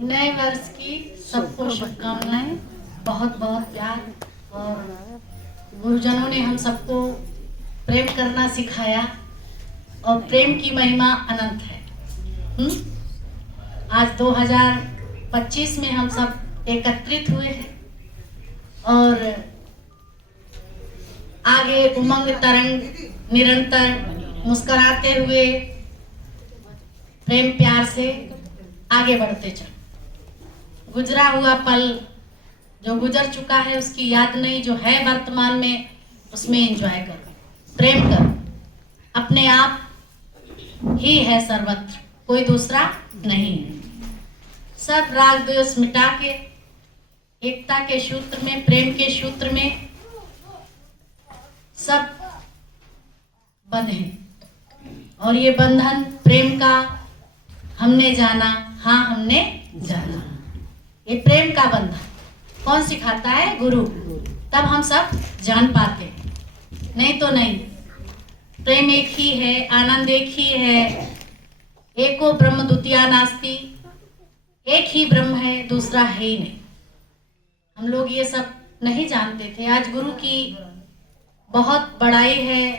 नए वर्ष की सबको शुभकामनाएं, बहुत बहुत प्यार। और गुरुजनों ने हम सबको प्रेम करना सिखाया और प्रेम की महिमा अनंत है। आज 2025 में हम सब एकत्रित हुए हैं और आगे उमंग तरंग निरंतर मुस्कुराते हुए प्रेम प्यार से आगे बढ़ते चलो। गुजरा हुआ पल जो गुजर चुका है उसकी याद नहीं, जो है वर्तमान में उसमें एंजॉय करो, प्रेम करो। अपने आप ही है सर्वत्र, कोई दूसरा नहीं है। सब राग द्वेष मिटा के एकता के सूत्र में, प्रेम के सूत्र में सब बंधे। और ये बंधन प्रेम का हमने जाना, हाँ हमने जाना। ये प्रेम का बंधन कौन सिखाता है? गुरु। तब हम सब जान पाते, नहीं तो नहीं। प्रेम एक ही है, आनंद एक ही है। एको ब्रह्म द्वितीया नास्ति, एक ही ब्रह्म है, दूसरा है ही नहीं। हम लोग ये सब नहीं जानते थे। आज गुरु की बहुत बड़ाई है।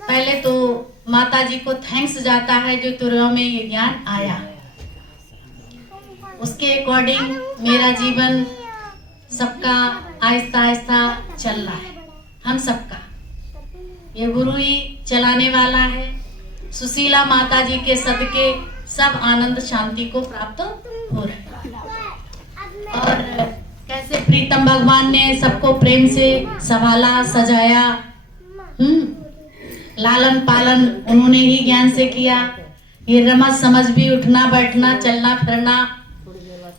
पहले तो माता जी को थैंक्स जाता है जो तुरवा में ये ज्ञान आया। उसके अकॉर्डिंग मेरा जीवन सबका आहिस्ता आहिस्ता चल रहा है, हम सबका। ये गुरु ही चलाने वाला है। सुशीला माता जी के सदके सब आनंद शांति को प्राप्त हो रहे हैं। और कैसे प्रीतम भगवान ने सबको प्रेम से संभाला, सजाया, लालन पालन उन्होंने ही ज्ञान से किया। ये रमज समझ भी उठना बैठना चलना फिरना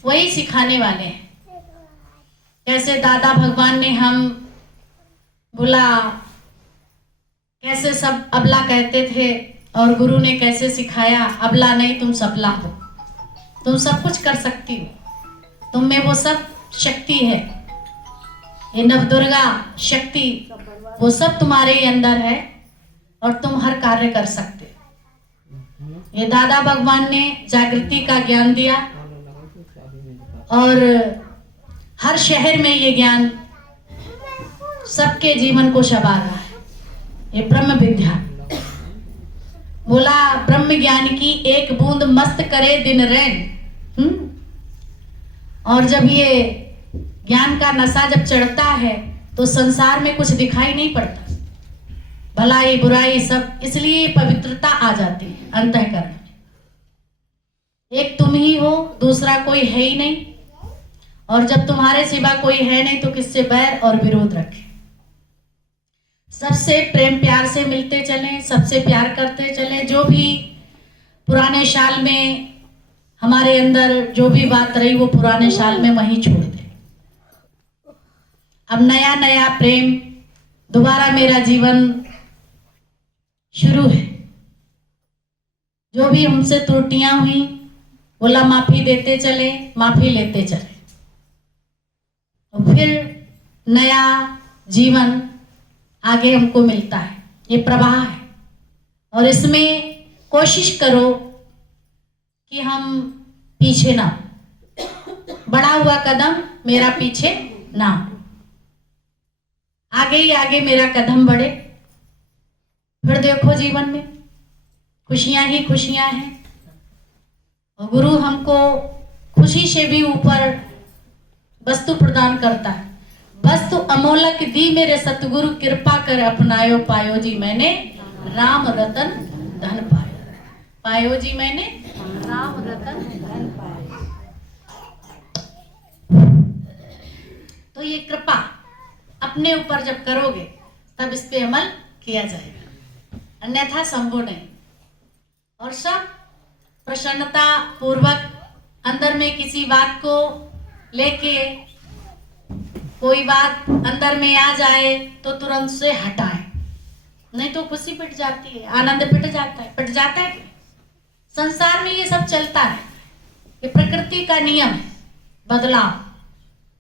वही सिखाने वाले हैं। कैसे दादा भगवान ने हम बोला, कैसे सब अबला कहते थे और गुरु ने कैसे सिखाया, अबला नहीं तुम सबला हो, तुम सब कुछ कर सकती हो, तुम में वो सब शक्ति है। ये नवदुर्गा शक्ति वो सब तुम्हारे ही अंदर है और तुम हर कार्य कर सकते हो। ये दादा भगवान ने जागृति का ज्ञान दिया और हर शहर में ये ज्ञान सबके जीवन को संवार रहा है। ये ब्रह्म विद्या बोला, ब्रह्म ज्ञान की एक बूंद मस्त करे दिन रैन। और जब ये ज्ञान का नशा जब चढ़ता है तो संसार में कुछ दिखाई नहीं पड़ता, भलाई बुराई सब। इसलिए पवित्रता आ जाती है अंतःकरण में। एक तुम ही हो, दूसरा कोई है ही नहीं। और जब तुम्हारे सिवा कोई है नहीं तो किससे बैर और विरोध रखे। सबसे प्रेम प्यार से मिलते चलें, सबसे प्यार करते चलें। जो भी पुराने साल में हमारे अंदर जो भी बात रही वो पुराने साल में वहीं छोड़ दे। अब नया नया प्रेम, दोबारा मेरा जीवन शुरू है। जो भी हमसे त्रुटियां हुई बोला माफी देते चले, माफी लेते चले। और फिर नया जीवन आगे हमको मिलता है। ये प्रवाह है और इसमें कोशिश करो कि हम पीछे ना, बढ़ा हुआ कदम मेरा पीछे ना, आगे ही आगे मेरा कदम बढ़े। फिर देखो जीवन में खुशियां ही खुशियां हैं। और गुरु हमको खुशी से भी ऊपर वस्तु प्रदान करता है। वस्तु अमोलक दी मेरे सतगुरु, कृपा कर अपनायो पायो जी मैंने राम रतन धन पायो। पायो जी मैंने राम रतन धन पायो। तो ये कृपा अपने ऊपर जब करोगे तब इस पे अमल किया जाएगा, अन्यथा संभव नहीं। और सब प्रसन्नता पूर्वक अंदर में किसी बात को लेके कोई बात अंदर में आ जाए तो तुरंत से हटाएं, नहीं तो खुशी पिट जाती है, आनंद पिट जाता है। संसार में ये सब चलता है। ये प्रकृति का नियम है, बदलाव।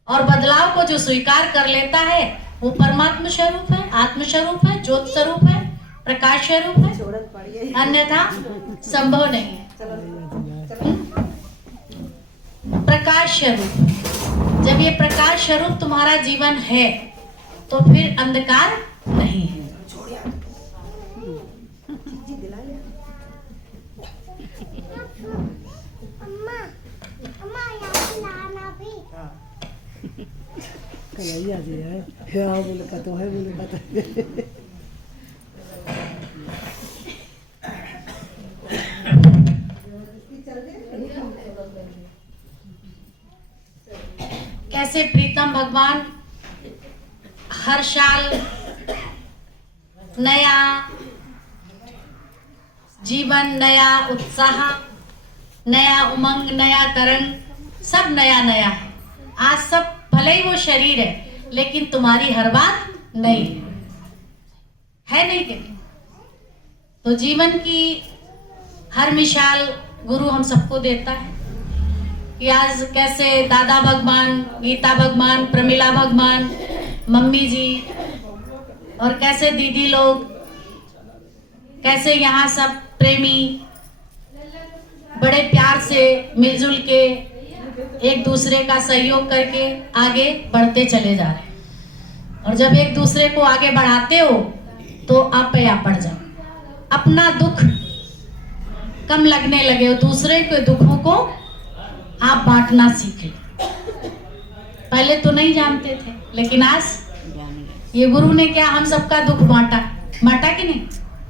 और बदलाव को जो स्वीकार कर लेता है वो परमात्मा स्वरूप है, आत्म स्वरूप है, ज्योत स्वरूप है। प्रकाश स्वरूप है, अन्यथा संभव नहीं है। प्रकाश स्वरूप, जब ये प्रकाश स्वरूप तुम्हारा जीवन है तो फिर अंधकार नहीं है। कन्हैया जी है, हाँ बोले का तो है, बोले का तो है। कैसे प्रीतम भगवान हर साल नया जीवन, नया उत्साह, नया उमंग, नया तरंग, सब नया नया है। आज सब भले ही वो शरीर है लेकिन तुम्हारी हर बात नहीं है नहीं कि तो जीवन की हर मिसाल गुरु हम सबको देता है कि आज कैसे दादा भगवान, गीता भगवान, प्रमिला भगवान, मम्मी जी और कैसे दीदी लोग, कैसे यहाँ सब प्रेमी बड़े प्यार से मिलजुल के एक दूसरे का सहयोग करके आगे बढ़ते चले जा रहे हैं। और जब एक दूसरे को आगे बढ़ाते हो तो आप पे आप बढ़ जाओ, अपना दुख कम लगने लगे हो, दूसरे के दुखों को आप बांटना सीख लो। पहले तो नहीं जानते थे लेकिन आज ये गुरु ने क्या हम सबका दुख बांटा, बांटा कि नहीं,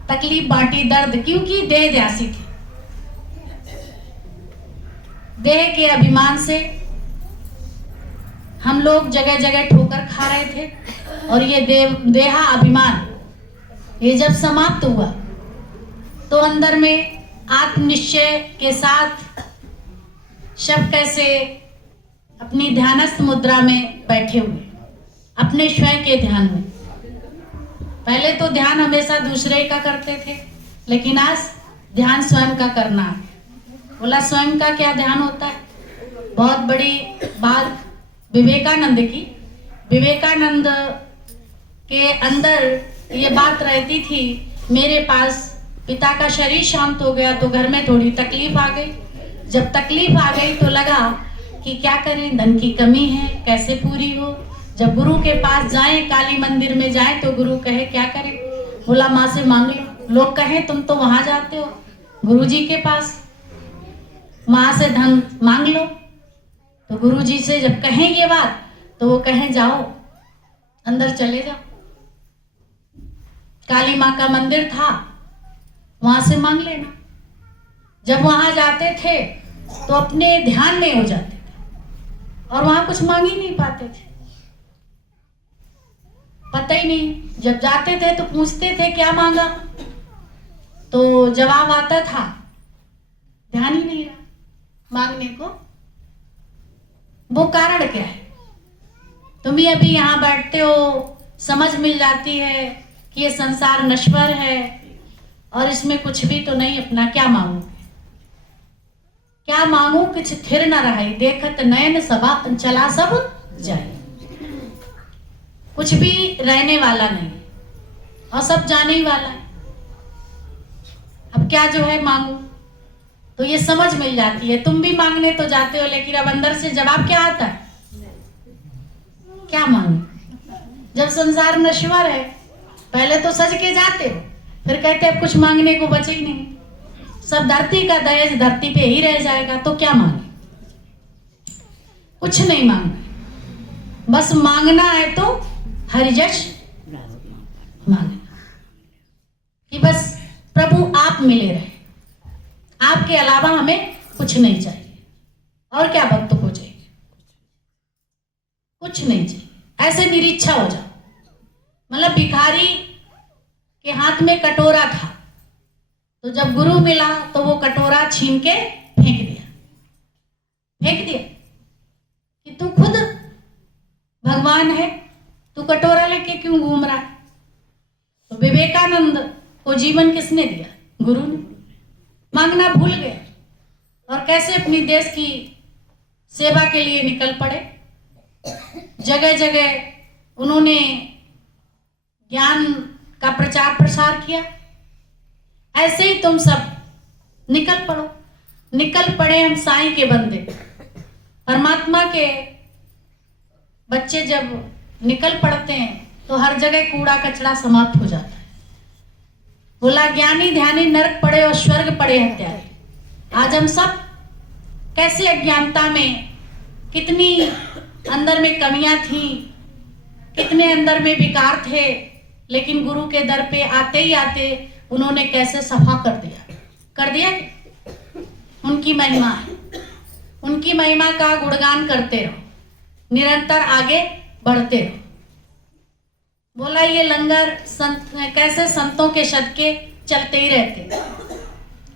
तकलीफ बांटी, दर्द, क्योंकि देह ध्यासी थी। देह के अभिमान से हम लोग जगह जगह ठोकर खा रहे थे और ये देहा अभिमान ये जब समाप्त हुआ तो अंदर में आत्मनिश्चय के साथ सब कैसे अपनी ध्यानस्थ मुद्रा में बैठे हुए, अपने स्वयं के ध्यान में। पहले तो ध्यान हमेशा दूसरे का करते थे लेकिन आज ध्यान स्वयं का करना है। बोला स्वयं का क्या ध्यान होता है? बहुत बड़ी बात विवेकानंद की। विवेकानंद के अंदर ये बात रहती थी, मेरे पास पिता का शरीर शांत हो गया तो घर में थोड़ी तकलीफ आ गई। जब तकलीफ आ गई तो लगा कि क्या करें, धन की कमी है, कैसे पूरी हो। जब गुरु के पास जाएं, काली मंदिर में जाएं तो गुरु कहे क्या करें? बोला माँ से मांग लो। लोग कहें तुम तो वहां जाते हो गुरु जी के पास, माँ से धन मांग लो। तो गुरु जी से जब कहें ये बात तो वो कहें जाओ अंदर चले जाओ, काली माँ का मंदिर था वहां से मांग लेना। जब वहां जाते थे तो अपने ध्यान में हो जाते थे और वहां कुछ मांग ही नहीं पाते थे, पता ही नहीं। जब जाते थे तो पूछते थे क्या मांगा, तो जवाब आता था ध्यान ही नहीं रहा मांगने को। वो कारण क्या है? तुम ही अभी यहाँ बैठते हो, समझ मिल जाती है कि ये संसार नश्वर है और इसमें कुछ भी तो नहीं अपना, क्या मांगू क्या मांगू, कुछ थिर न रहे, देखत नयन सबा चला सब जाए। कुछ भी रहने वाला नहीं और सब जाने ही वाला है। अब क्या जो है मांगू, तो ये समझ मिल जाती है। तुम भी मांगने तो जाते हो लेकिन अब अंदर से जवाब क्या आता है, क्या मांगू। जब संसार नश्वर है, पहले तो सज के जाते हो, फिर कहते अब कुछ मांगने को बचे ही नहीं, सब धरती का दहेज धरती पे ही रह जाएगा, तो क्या मांगे? कुछ नहीं मांगना, बस मांगना है तो हरिजश मांगना कि बस प्रभु आप मिले रहे, आपके अलावा हमें कुछ नहीं चाहिए। और क्या भक्त को चाहिए? कुछ नहीं चाहिए। ऐसे निरीच्छा हो जाओ। मतलब भिखारी के हाथ में कटोरा था तो जब गुरु मिला तो वो कटोरा छीन के फेंक दिया कि तू खुद भगवान है, तू कटोरा लेके क्यों घूम रहा है? तो विवेकानंद को जीवन किसने दिया? गुरु ने। मांगना भूल गए और कैसे अपनी देश की सेवा के लिए निकल पड़े। जगह जगह उन्होंने ज्ञान का प्रचार प्रसार किया, ऐसे ही तुम सब निकल पड़ो, निकल पड़े हम साईं के बंदे। परमात्मा के बच्चे जब निकल पड़ते हैं तो हर जगह कूड़ा कचरा समाप्त हो जाता है। बोला ज्ञानी ध्यानी नरक पड़े और स्वर्ग पड़े हत्यारे। आज हम सब कैसे अज्ञानता में, कितनी अंदर में कमियां थी, कितने अंदर में विकार थे, लेकिन गुरु के दर पे आते ही आते उन्होंने कैसे सफा कर दिया। उनकी महिमा है, उनकी महिमा का गुणगान करते रहो, निरंतर आगे बढ़ते रहो। बोला ये लंगर कैसे संतों के सदके चलते ही रहते,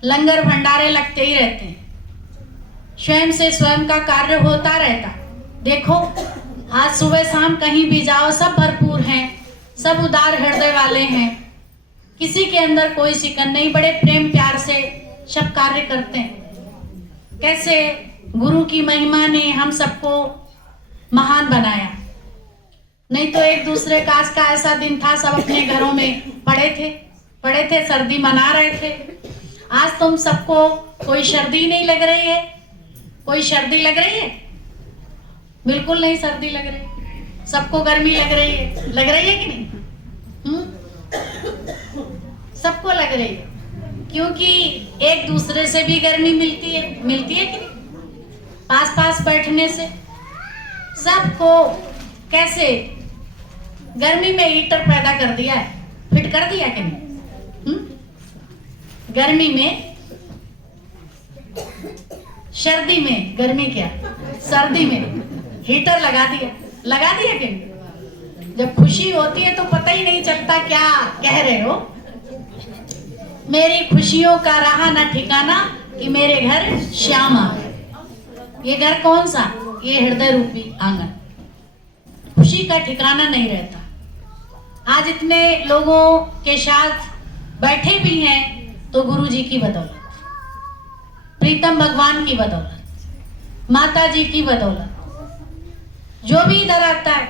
लंगर भंडारे लगते ही रहते हैं, स्वयं से स्वयं का कार्य होता रहता। देखो आज सुबह शाम कहीं भी जाओ सब भरपूर हैं, सब उदार हृदय वाले हैं, किसी के अंदर कोई शिकन नहीं, बड़े प्रेम प्यार से सब कार्य करते हैं। कैसे गुरु की महिमा ने हम सबको महान बनाया। नहीं तो एक दूसरे काश का ऐसा दिन था, सब अपने घरों में पड़े थे, सर्दी मना रहे थे। आज तुम सबको कोई सर्दी नहीं लग रही है, कोई सर्दी लग रही है? बिल्कुल नहीं सर्दी लग रही, सबको गर्मी लग रही है कि नहीं? सबको लग रही है, क्योंकि एक दूसरे से भी गर्मी मिलती है कि नहीं? पास पास बैठने से सबको कैसे गर्मी में हीटर पैदा कर दिया है, फिट कर दिया कि नहीं? गर्मी में, सर्दी में, गर्मी क्या सर्दी में हीटर लगा दिया कि नहीं? जब खुशी होती है तो पता ही नहीं चलता क्या कह रहे हो। मेरी खुशियों का रहा ना ठिकाना कि मेरे घर श्याम आ गए। ये घर कौन सा? ये हृदय रूपी आंगन। खुशी का ठिकाना नहीं रहता। आज इतने लोगों के साथ बैठे भी हैं तो गुरु जी की बदौलत, प्रीतम भगवान की बदौलत, माता जी की बदौलत, जो भी इधर आता है।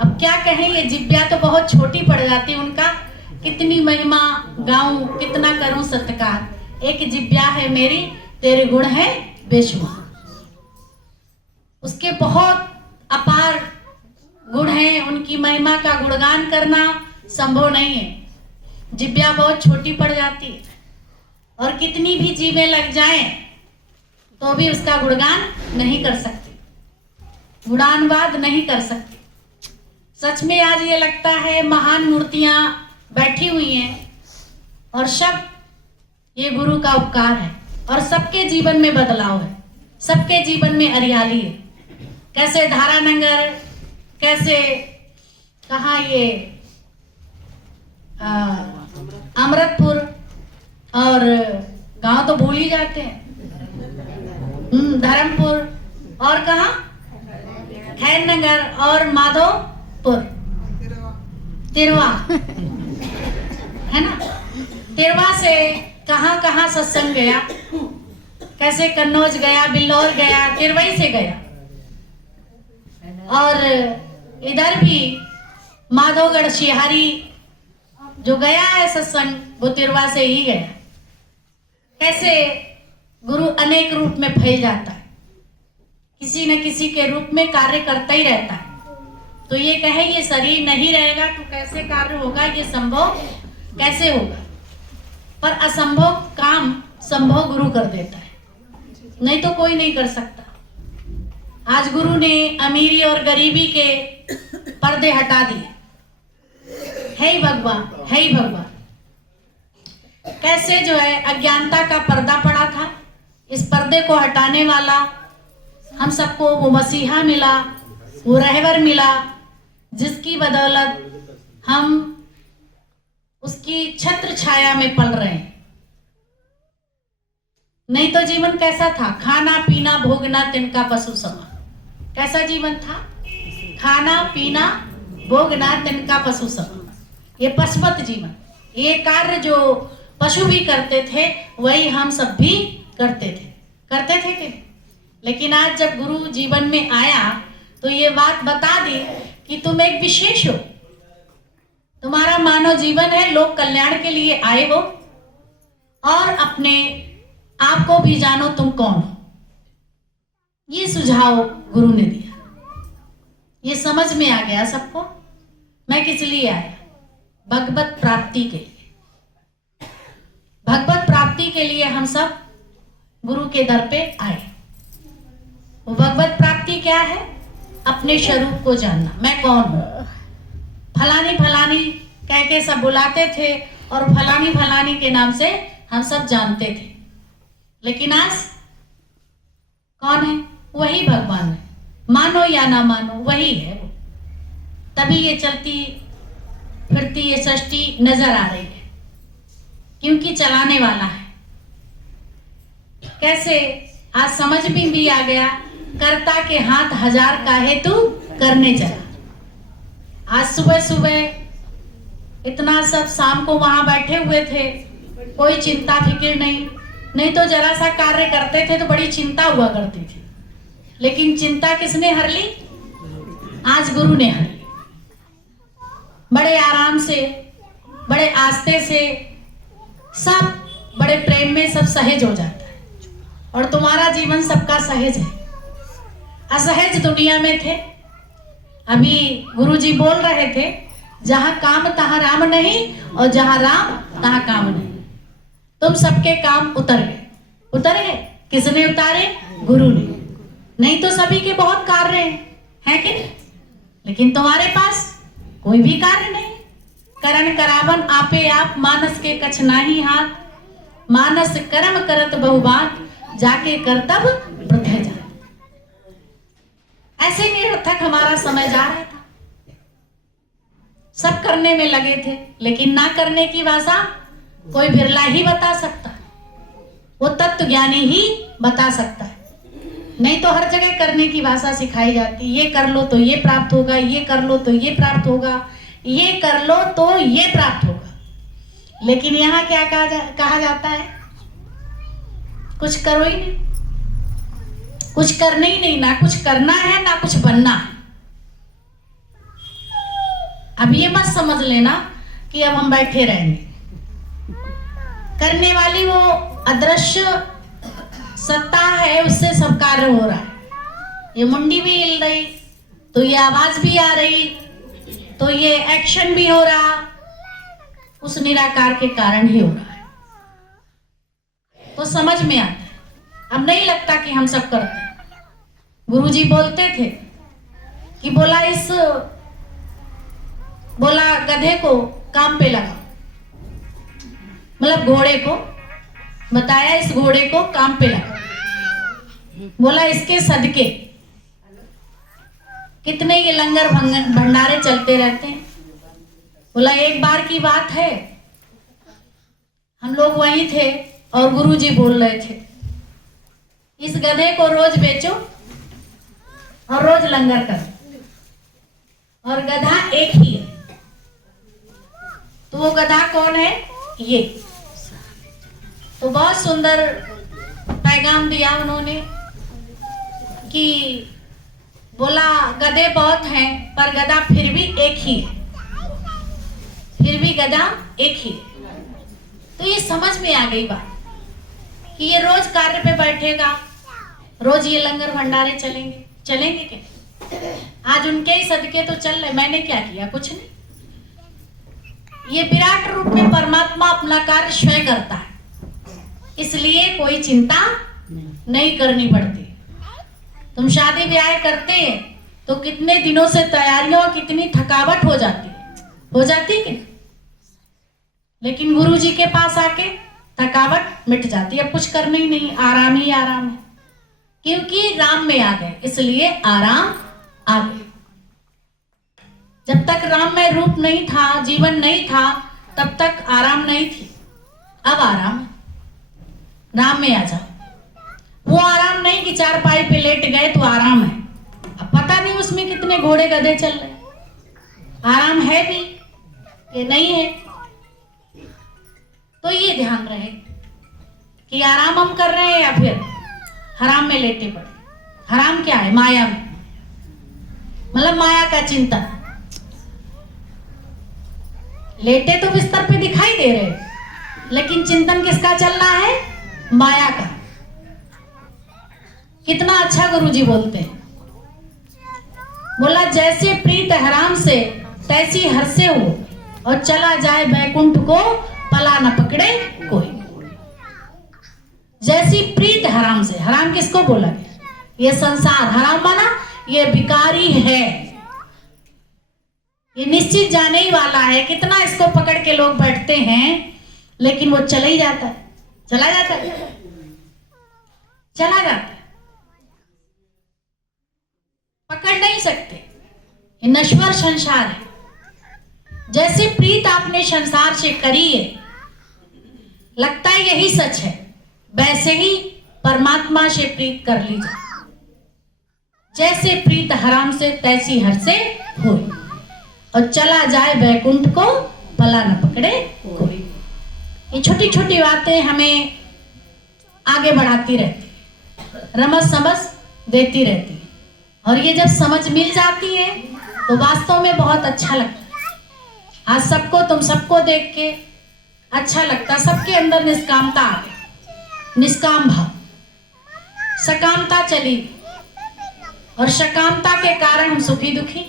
अब क्या कहें, ये जिब्या तो बहुत छोटी पड़ जाती है उनका, कितनी महिमा गाऊं, कितना करूं सत्कार। एक जिब्या है मेरी, तेरे गुण है बेशुमार। उसके बहुत अपार गुण हैं, उनकी महिमा का गुणगान करना संभव नहीं है। जिब्या बहुत छोटी पड़ जाती है और कितनी भी जीवें लग जाएं तो भी उसका गुणगान नहीं कर सकते, गुणानुवाद नहीं कर सकते। सच में आज ये लगता है महान मूर्तियां बैठी हुई हैं और सब ये गुरु का उपकार है और सबके जीवन में बदलाव है, सबके जीवन में हरियाली है। कैसे धारानगर, कैसे कहाँ ये अमृतपुर, और गांव तो भूल ही जाते हैं, धर्मपुर, और कहाँ खैरनगर और माधोपुर, तिरवा है ना। तिरवा से कहाँ कहाँ सत्संग गया, कैसे कन्नौज गया, बिल्लौर गया, तिरवई से गया। और इधर भी माधोगढ़ शिहारी जो गया है सत्संग, वो तिरवा से ही गया। कैसे गुरु अनेक रूप में फैल जाता है, किसी न किसी के रूप में कार्य करता ही रहता है। तो ये कहे ये शरीर नहीं रहेगा तो कैसे कार्य होगा, ये संभव कैसे होगा? पर असंभव काम संभव गुरु कर देता है, नहीं तो कोई नहीं कर सकता। आज गुरु ने अमीरी और गरीबी के पर्दे हटा दिए। है ही भगवान, है ही भगवान। कैसे जो है अज्ञानता का पर्दा पड़ा था, इस पर्दे को हटाने वाला हम सबको वो मसीहा मिला, वो रहबर मिला, जिसकी बदौलत हम उसकी छत्र छाया में पल रहे हैं। नहीं तो जीवन कैसा था? खाना पीना भोगना तिनका पशु समा। कैसा जीवन था? खाना पीना भोगना तिनका पशु समा। ये पशुवत जीवन, ये कार्य जो पशु भी करते थे वही हम सब भी करते थे कि? लेकिन आज जब गुरु जीवन में आया तो ये बात बता दी कि तुम एक विशेष हो, तुम्हारा मानव जीवन है, लोक कल्याण के लिए आए हो, और अपने आप को भी जानो तुम कौन हो। ये सुझाव गुरु ने दिया। ये समझ में आ गया सबको मैं किस लिए आया, भगवत प्राप्ति के लिए। भगवत प्राप्ति के लिए हम सब गुरु के दर पे आए। वो भगवत प्राप्ति क्या है? अपने स्वरूप को जानना, मैं कौन हूं। फलानी फलानी कह के सब बुलाते थे और फलानी फलानी के नाम से हम सब जानते थे, लेकिन आज कौन है? वही भगवान है। मानो या ना मानो वही है वो। तभी ये चलती फिरती ये सृष्टि नजर आ रही है, क्योंकि चलाने वाला है। कैसे? आज समझ में भी आ गया, कर्ता के हाथ हजार काहे तू करने चला। आज सुबह सुबह इतना सब शाम को वहां बैठे हुए थे, कोई चिंता फिक्र नहीं तो जरा सा कार्य करते थे तो बड़ी चिंता हुआ करती थी, लेकिन चिंता किसने हर ली? आज गुरु ने हर ली। बड़े आराम से, बड़े आस्ते से, सब बड़े प्रेम में सब सहज हो जाता है। और तुम्हारा जीवन सबका सहज है। असहज दुनिया में थे। अभी गुरुजी बोल रहे थे, जहां काम तहां राम नहीं और जहां राम तहां काम नहीं। तुम सबके काम उतर गए। उतर गए किसने उतारे? गुरु ने। नहीं तो सभी के बहुत कार्य हैं कि नहीं? लेकिन तुम्हारे पास कोई भी कार्य नहीं। करण करावन आपे आप, मानस के कछ नाही हाथ, मानस कर्म करत बहुबात, जाके करतब वृथा जात। ऐसे निरर्थक हमारा समय जा रहा था। सब करने में लगे थे, लेकिन ना करने की भाषा कोई बिरला ही बता सकता है। वो तत्व ज्ञानी ही बता सकता है। नहीं तो हर जगह करने की भाषा सिखाई जाती। ये कर लो तो ये प्राप्त होगा, ये कर लो तो ये प्राप्त होगा, ये कर लो तो ये प्राप्त होगा। लेकिन यहाँ क्या कहा जाता है? कुछ करो ही नहीं, कुछ करना ही नहीं। ना कुछ करना है ना कुछ बनना है। अब ये मत समझ लेना कि अब हम बैठे रहेंगे। करने वाली वो अदृश्य सत्ता है, उससे सब कार्य हो रहा है। ये मुंडी भी हिल रही तो ये आवाज भी आ रही तो ये एक्शन भी हो रहा, उस निराकार के कारण ही हो रहा है। तो समझ में आता है। अब नहीं लगता कि हम सब करते हैं। गुरुजी बोलते थे कि बोला गधे को काम पे लगा, मतलब घोड़े को बताया, इस घोड़े को काम पे लगा। बोला इसके सदके कितने ये लंगर भंडारे चलते रहते हैं। बोला एक बार की बात है, हम लोग वहीं थे और गुरुजी बोल रहे थे, इस गधे को रोज बेचो और रोज लंगर करो। और गधा एक ही है। तो वो गधा कौन है? ये। तो बहुत सुंदर पैगाम दिया उन्होंने कि बोला गधे बहुत हैं पर गधा फिर भी एक ही है। फिर भी गधा एक ही है। तो ये समझ में आ गई बात कि ये रोज कार्य पे बैठेगा, रोज ये लंगर भंडारे चलेंगे क्या? आज उनके ही सदके तो चल रहे। मैंने क्या किया? कुछ नहीं। ये विराट रूप में परमात्मा अपना कार्य स्वयं करता है, इसलिए कोई चिंता नहीं करनी पड़ती। तुम शादी ब्याह करते हैं तो कितने दिनों से तैयारियों, कितनी थकावट हो जाती कि? लेकिन गुरु जी के पास आके थकावट मिट जाती है। अब कुछ करना ही नहीं, आराम ही आराम है, क्योंकि राम में आ गए, इसलिए आराम आ गए। जब तक राम में रूप नहीं था, जीवन नहीं था, तब तक आराम नहीं थी। अब आराम है। राम में आ जाओ। वो आराम नहीं कि चारपाई पे लेट गए तो आराम है। अब पता नहीं उसमें कितने घोड़े गधे चल रहे, आराम है भी ये नहीं है। तो ये ध्यान रहे कि आराम हम कर रहे हैं या फिर हराम में लेटे पड़े। हराम क्या है? माया में, मतलब माया का चिंतन। लेटे तो बिस्तर पे दिखाई दे रहे, लेकिन चिंतन किसका चल रहा है? माया का। कितना अच्छा गुरुजी बोलते हैं, बोला जैसे प्रीत हराम से तैसी हर से हो, और चला जाए बैकुंठ को पला न पकड़े कोई। जैसी प्रीत हराम से, हराम किसको बोला गया? ये संसार। हराम माना ये विकारी है, ये निश्चित जाने ही वाला है। कितना इसको पकड़ के लोग बैठते हैं, लेकिन वो चला ही जाता है, चला जाता है, चला जाता है, पकड़ नहीं सकते। ये नश्वर संसार है। जैसे प्रीत आपने संसार से करी है, लगता है यही सच है, वैसे ही परमात्मा से प्रीत कर लीजिए। जैसे प्रीत हराम से तैसी हर से हो, और चला जाए बैकुंठ को भला न पकड़े कोई। ये छोटी छोटी बातें हमें आगे बढ़ाती रहती है, रमस समझ देती रहती है, और ये जब समझ मिल जाती है तो वास्तव में बहुत अच्छा लगता है। आज सबको, तुम सबको देख के अच्छा लगता, सबके अंदर निष्कामता आ गई, निष्काम भाव, सकामता चली, और सकामता के कारण हम सुखी दुखी,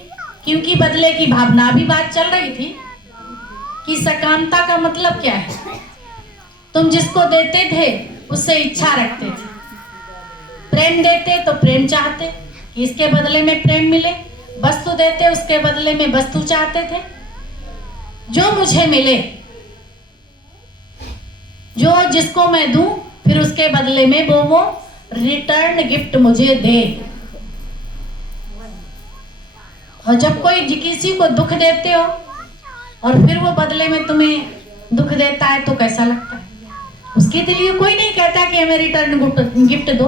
क्योंकि बदले की भावना भी बात चल रही थी कि सकामता का मतलब क्या है। तुम जिसको देते थे उससे इच्छा रखते थे, प्रेम देते तो प्रेम चाहते कि इसके बदले में प्रेम मिले, वस्तु देते उसके बदले में वस्तु चाहते थे। जो मुझे मिले, जो जिसको मैं दूं, फिर उसके बदले में वो रिटर्न गिफ्ट मुझे दे। और जब कोई किसी को दुख देते हो और फिर वो बदले में तुम्हें दुख देता है तो कैसा लगता है? उसके लिए कोई नहीं कहता कि हमें रिटर्न गिफ्ट दो,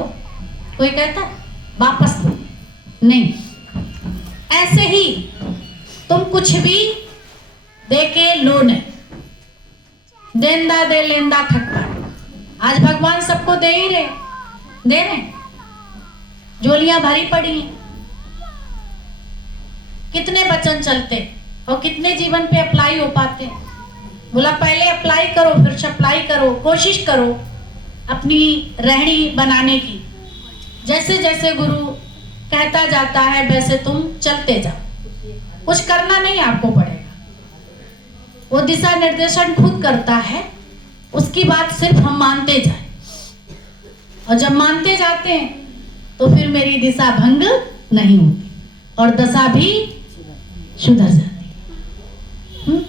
कोई कहता वापस दो, नहीं। ऐसे ही तुम कुछ भी दे के लो नहीं, देंदा दे लेंदा ठक्का। आज भगवान सबको दे ही रहे, दे रहे, झोलियां भरी पड़ी हैं। कितने वचन चलते और कितने जीवन पे अप्लाई हो पाते? बोला पहले अप्लाई करो, फिर सप्लाई करो, कोशिश करो अपनी रहनी बनाने की। जैसे जैसे गुरु कहता जाता है वैसे तुम चलते जाओ, कुछ करना नहीं आपको पड़ेगा, वो दिशा निर्देशन खुद करता है। उसकी बात सिर्फ हम मानते जाए, और जब मानते जाते हैं तो फिर मेरी दिशा भंग नहीं होती और दशा भी सुधर जाती है।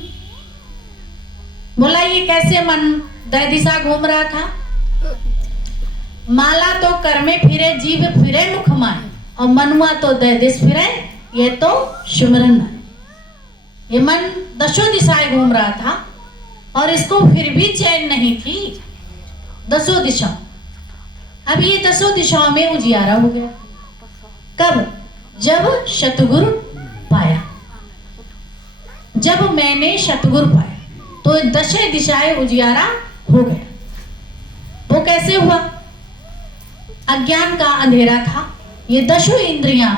बोला ये कैसे मन दिशा घूम रहा था? माला तो कर में फिरे, जीभ फिरे मुख माए, और मनुआ तो दिस फिरे, ये तो सुमरन। ये मन दसों दिशाएं घूम रहा था और इसको फिर भी चैन नहीं थी। दसों दिशाओं, अब ये दसों दिशाओं में उजियारा हो गया। कब? जब सतगुरु पाया, जब मैंने सतगुरु पाया तो दशे दिशाएं उजियारा हो गया। वो कैसे हुआ? अज्ञान का अंधेरा था, ये दसों इंद्रियां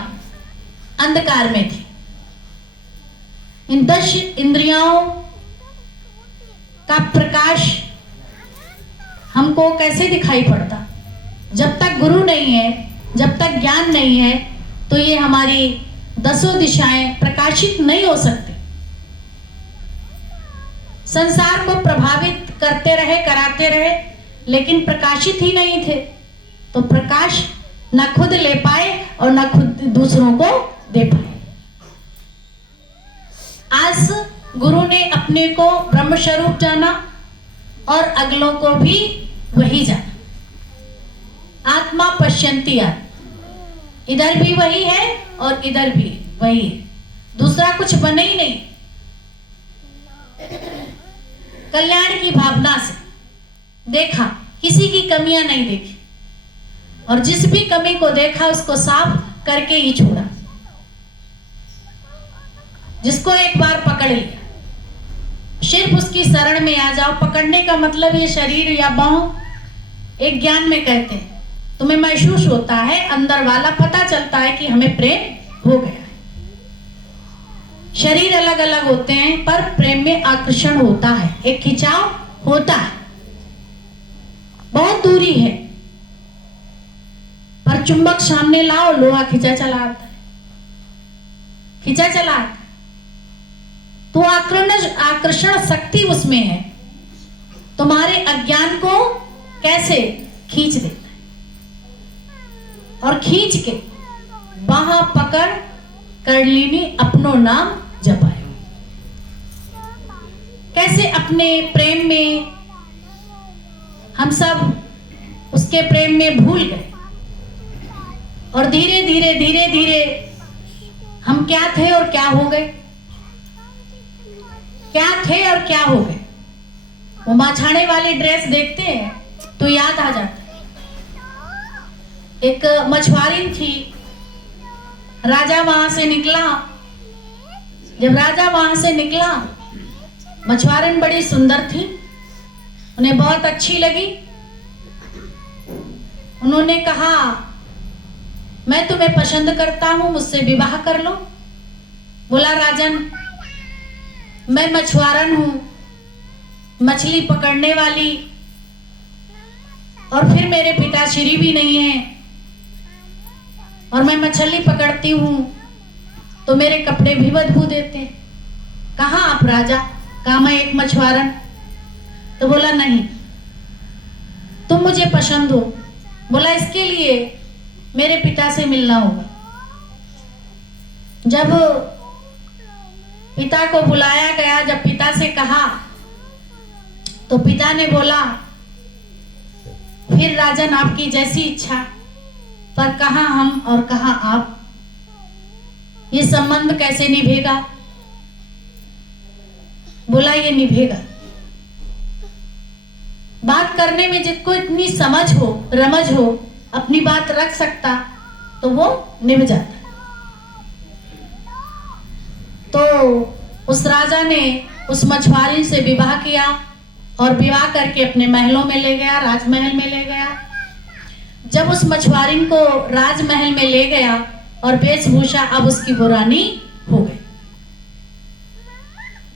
अंधकार में थी। इन 10 इंद्रियों का प्रकाश हमको कैसे दिखाई पड़ता? जब तक गुरु नहीं है, जब तक ज्ञान नहीं है, तो ये हमारी दसों दिशाएं प्रकाशित नहीं हो सकती। संसार को प्रभावित करते रहे, कराते रहे, लेकिन प्रकाशित ही नहीं थे, तो प्रकाश न खुद ले पाए और न खुद दूसरों को दे पाए। आज गुरु ने अपने को ब्रह्म स्वरूप जाना और अगलों को भी वही जाना। आत्मा पश्यंती आत्मा, इधर भी वही है और इधर भी वही है, दूसरा कुछ बने ही नहीं। कल्याण की भावना से देखा, किसी की कमियां नहीं देखी, और जिस भी कमी को देखा उसको साफ करके ही छोड़ा। जिसको एक बार पकड़ लिया, सिर्फ उसकी शरण में आ जाओ। पकड़ने का मतलब ये शरीर या बाहों एक ज्ञान में कहते हैं, तुम्हें महसूस होता है, अंदर वाला पता चलता है कि हमें प्रेम हो गया। शरीर अलग अलग होते हैं पर प्रेम में आकर्षण होता है, एक खिंचाव होता है। बहुत दूरी है, पर चुंबक सामने लाओ, लोहा खींचा चला आता है, खींचा चला आता है। तो आकर्षण शक्ति उसमें है, तुम्हारे अज्ञान को कैसे खींच देता है, और खींच के बाह पकड़ कर लीनी अपनो नाम जपायो। कैसे अपने प्रेम में हम सब उसके प्रेम में भूल गए, और धीरे धीरे धीरे धीरे हम क्या थे और क्या हो गए, क्या थे और क्या हो गए। वो माछाणे वाली ड्रेस देखते हैं तो याद आ जाता है। एक मछुआरी थी, राजा वहां से निकला। जब राजा वहां से निकला, मछुआरन बड़ी सुंदर थी, उन्हें बहुत अच्छी लगी। उन्होंने कहा, मैं तुम्हें पसंद करता हूं, मुझसे विवाह कर लो। बोला, राजन, मैं मछुआरन हूं, मछली पकड़ने वाली, और फिर मेरे पिताश्री भी नहीं है, और मैं मछली पकड़ती हूं तो मेरे कपड़े भी बदबू देते। कहाँ आप राजा? कहा मैं एक मछुआरन। तो बोला, नहीं, तुम मुझे पसंद हो। बोला, इसके लिए मेरे पिता से मिलना होगा। जब पिता को बुलाया गया, जब पिता से कहा, तो पिता ने बोला, फिर राजन आपकी जैसी इच्छा, पर कहाँ हम और कहाँ आप, ये संबंध कैसे निभेगा? बोला, ये निभेगा। बात करने में जिसको इतनी समझ हो, रमज हो, अपनी बात रख सकता, तो वो निभ जाता। तो उस राजा ने उस मछुआरी से विवाह किया, और विवाह करके अपने महलों में ले गया, राजमहल में ले गया। जब उस मछुआरी को राजमहल में ले गया, और वेशभूषा अब उसकी वो रानी हो गई।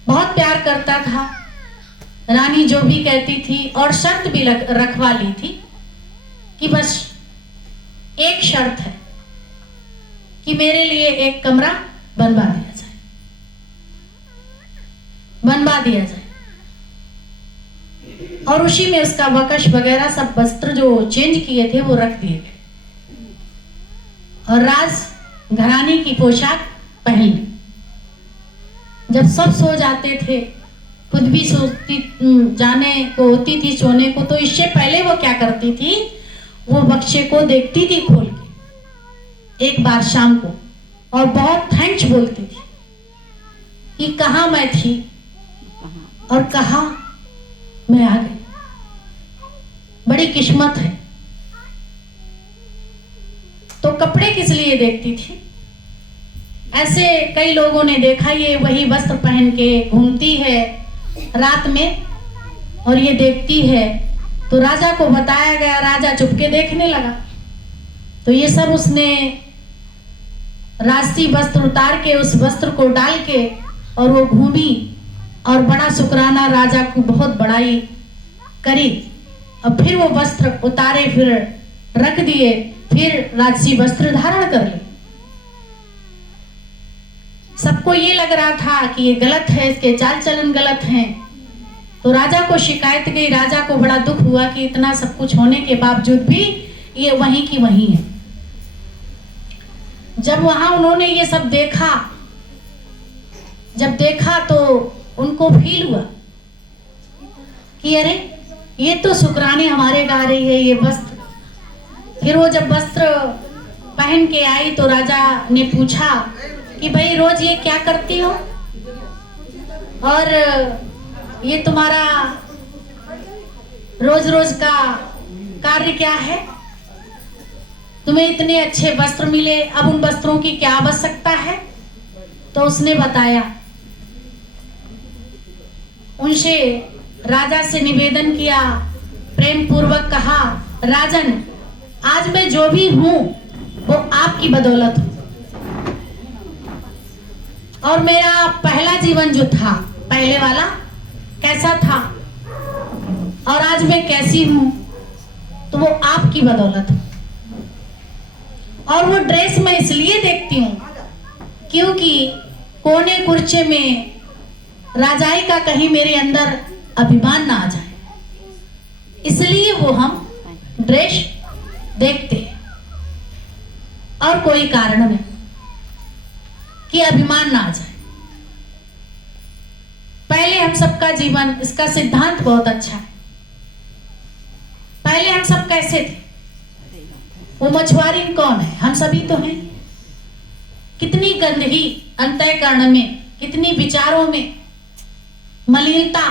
बहुत प्यार करता था, रानी जो भी कहती थी, और शर्त भी रखवा ली थी कि बस एक शर्त है कि मेरे लिए एक कमरा बनवा दिया जाए, बनवा दिया जाए। और उसी में उसका वकश वगैरह सब वस्त्र जो चेंज किए थे वो रख दिए गए, और राज घराने की पोशाक पहन ली। जब सब सो जाते थे, खुद भी सोती जाने को होती थी सोने को, तो इससे पहले वो क्या करती थी, वो बक्से को देखती थी खोल के एक बार शाम को, और बहुत थैंक्स बोलती थी कि कहाँ मैं थी और कहाँ मैं आ गई, बड़ी किस्मत है। तो कपड़े किस लिए देखती थी? ऐसे कई लोगों ने देखा, ये वही वस्त्र पहन के घूमती है रात में, और ये देखती है। तो राजा को बताया गया, राजा चुपके देखने लगा। तो ये सब उसने राजसी वस्त्र उतार के उस वस्त्र को डाल के, और वो घूमी, और बड़ा शुक्राना राजा को बहुत बड़ाई करी, और फिर वो वस्त्र उतारे, फिर रख दिए, फिर राजसी वस्त्र धारण कर ले। सबको ये लग रहा था कि ये गलत है, इसके चाल चलन गलत हैं। तो राजा को शिकायत गई, राजा को बड़ा दुख हुआ कि इतना सब कुछ होने के बावजूद भी ये वहीं की वहीं है। जब वहां उन्होंने ये सब देखा, जब देखा तो उनको फील हुआ कि अरे ये तो शुक्राने हमारे गा रही है ये वस्त्र। फिर वो जब वस्त्र पहन के आई तो राजा ने पूछा कि भाई रोज ये क्या करती हो, और ये तुम्हारा रोज रोज का कार्य क्या है? तुम्हें इतने अच्छे वस्त्र मिले, अब उन वस्त्रों की क्या आवश्यकता है? तो उसने बताया, उनसे राजा से निवेदन किया, प्रेम पूर्वक कहा, राजन आज मैं जो भी हूं वो आपकी बदौलत हूं, और मेरा पहला जीवन जो था, पहले वाला कैसा था और आज मैं कैसी हूं, तो वो आपकी बदौलत है। और वो ड्रेस मैं इसलिए देखती हूँ क्योंकि कोने कुर्चे में राजाई का कहीं मेरे अंदर अभिमान ना आ जाए, इसलिए वो हम ड्रेस देखते हैं, और कोई कारण नहीं कि अभिमान ना आ जाए। पहले हम सबका जीवन, इसका सिद्धांत बहुत अच्छा है। पहले हम सब कैसे थे? वो मछुआरी कौन है? हम सभी तो हैं। कितनी गंदगी अंतःकरण में, कितनी विचारों में मलिनता,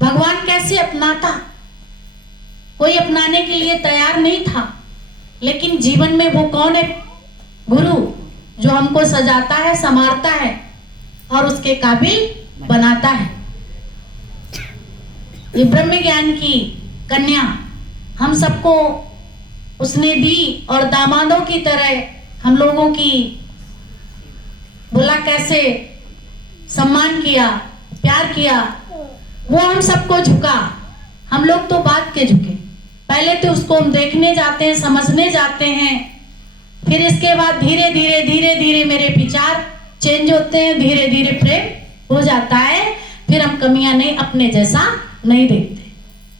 भगवान कैसे अपनाता? कोई अपनाने के लिए तैयार नहीं था, लेकिन जीवन में वो कौन है? गुरु, जो हमको सजाता है, संवारता है और उसके काबिल बनाता है। ये ब्रह्म ज्ञान की कन्या हम सबको उसने दी, और दामादों की तरह हम लोगों की बोला कैसे सम्मान किया, प्यार किया, वो हम सबको झुका। हम लोग तो बात के झुके। पहले तो उसको हम देखने जाते हैं, समझने जाते हैं, फिर इसके बाद धीरे धीरे धीरे धीरे मेरे विचार चेंज होते हैं, धीरे धीरे प्रेम हो जाता है। फिर हम कमियां नहीं, अपने जैसा नहीं देखते,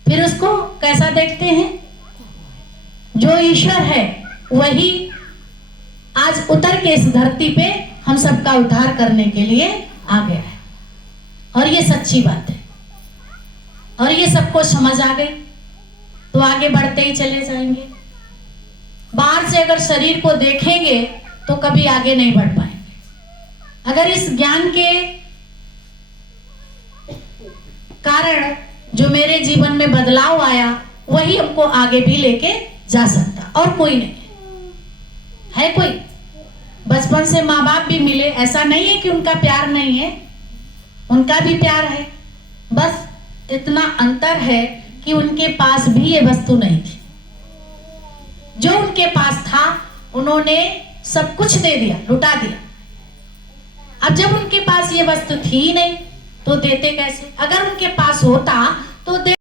फिर उसको कैसा देखते हैं? जो ईश्वर है वही आज उतर के इस धरती पे हम सबका उद्धार करने के लिए आ गया है, और ये सच्ची बात है। और ये सबको समझ आ गई तो आगे बढ़ते ही चले जाएंगे। बाहर से अगर शरीर को देखेंगे तो कभी आगे नहीं बढ़ पाएंगे। अगर इस ज्ञान के कारण जो मेरे जीवन में बदलाव आया, वही हमको आगे भी लेके जा सकता, और कोई नहीं है। कोई बचपन से माँ बाप भी मिले, ऐसा नहीं है कि उनका प्यार नहीं है, उनका भी प्यार है। बस इतना अंतर है कि उनके पास भी ये वस्तु नहीं थी। जो उनके पास था उन्होंने सब कुछ दे दिया, लुटा दिया। अब जब उनके पास ये वस्तु थी ही नहीं तो देते कैसे? अगर उनके पास होता तो दे